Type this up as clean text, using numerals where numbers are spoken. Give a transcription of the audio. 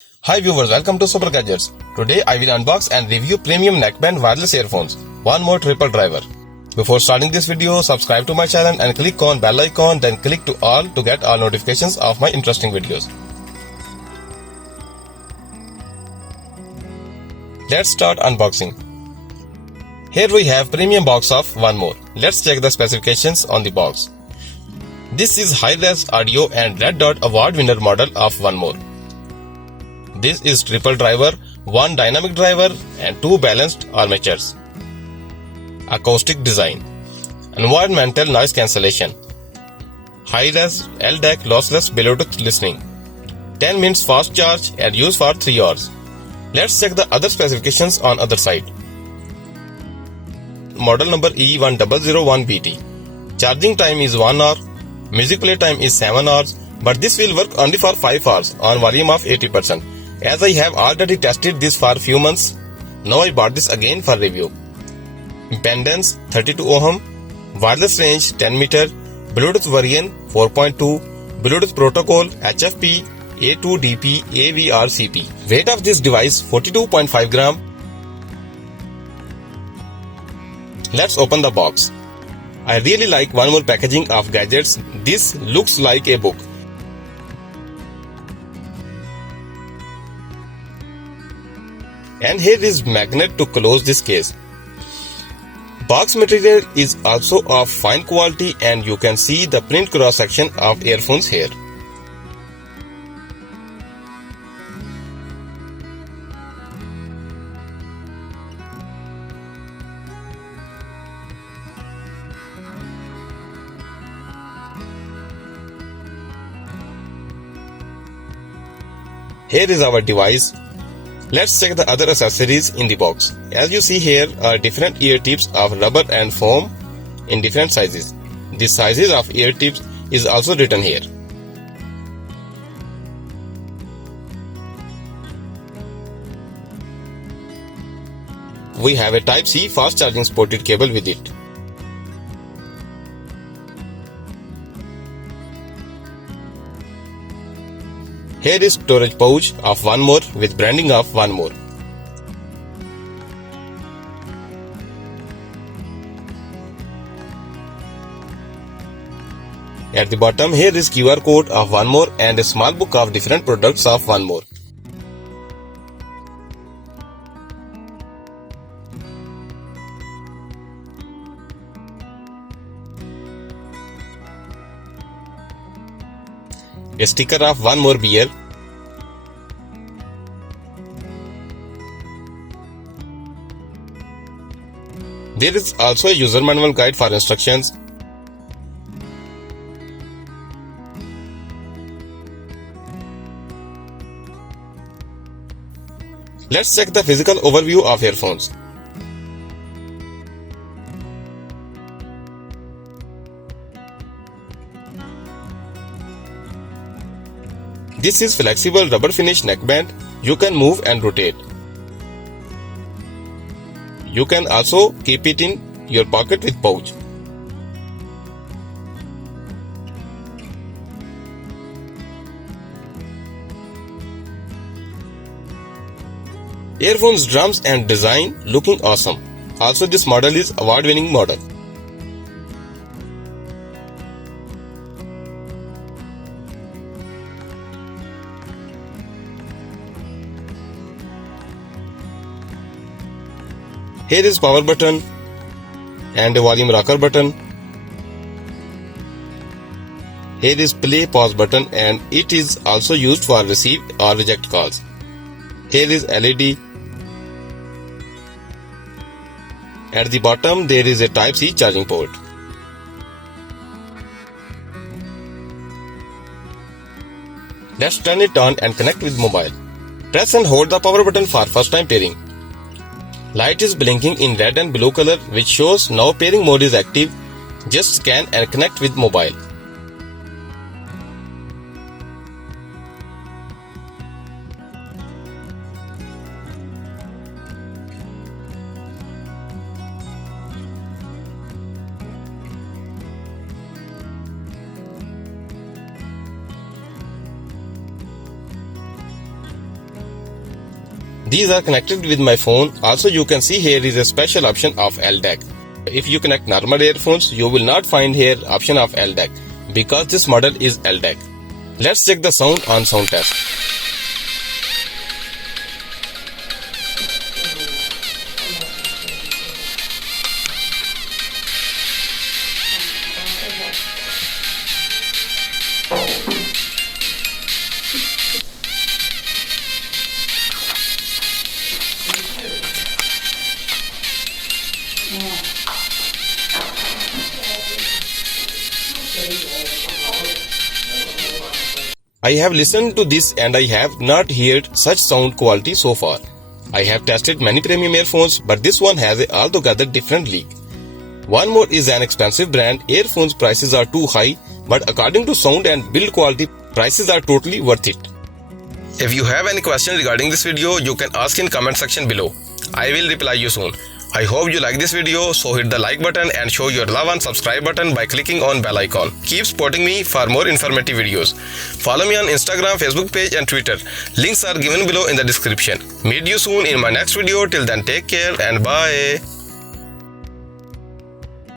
Hi viewers, welcome to Super Gadgets. Today I will unbox and review premium neckband wireless earphones, One More Triple Driver. Before starting this video, subscribe to my channel and click on bell icon, then click to all to get all notifications of my interesting videos. Let's start unboxing. Here we have premium box of One More. Let's check the specifications on the box. This is high-res audio and Red Dot award winner model of One More. This is triple driver, one dynamic driver and two balanced armatures. Acoustic design. Environmental noise cancellation. High-res LDAC lossless Bluetooth listening. 10 minutes fast charge and use for 3 hours. Let's check the other specifications on other side. Model number E1001BT. Charging time is 1 hour. Music play time is 7 hours. But this will work only for 5 hours on volume of 80%. As I have already tested this for few months, now I bought this again for review. Impedance 32 ohm, wireless range 10 meter, Bluetooth version 4.2, Bluetooth protocol HFP A2DP AVRCP. Weight of this device 42.5 gram. Let's open the box. I really like One More packaging of gadgets. This looks like a book. And here is magnet to close this case. Box material is also of fine quality and you can see the print cross section of earphones here. Here is our device. Let's check the other accessories in the box. As you see here are different ear tips of rubber and foam in different sizes. The sizes of ear tips is also written here. We have a Type-C fast charging supported cable with it. Here is storage pouch of One More with branding of One More. At the bottom here is QR code of One More and a small book of different products of One More. A sticker of One More beer. There is also a user manual guide for instructions. Let's check the physical overview of earphones. This is flexible rubber finish neckband. You can move and rotate. You can also keep it in your pocket with pouch. Earphones drums and design looking awesome. Also this model is award-winning model. Here is power button and a volume rocker button. Here is play pause button and it is also used for receive or reject calls. Here is LED. At the bottom there is a Type-C charging port. Let's turn it on and connect with mobile. Press and hold the power button for first time pairing. Light is blinking in red and blue color which shows now pairing mode is active. Just scan and connect with mobile. These are connected with my phone. Also, you can see here is a special option of LDAC. If you connect normal earphones, you will not find here option of LDAC because this model is LDAC. Let's check the sound on sound test. I have listened to this and I have not heard such sound quality so far. I have tested many premium earphones, but this one has a altogether different leak. One More is an expensive brand. Earphones prices are too high, but according to sound and build quality, prices are totally worth it. If you have any question regarding this video, you can ask in comment section below. I will reply you soon. I hope you like this video, so hit the like button and show your love on subscribe button by clicking on bell icon. Keep supporting me for more informative videos. Follow me on Instagram, Facebook page and Twitter. Links are given below in the description. Meet you soon in my next video. Till then, take care and bye.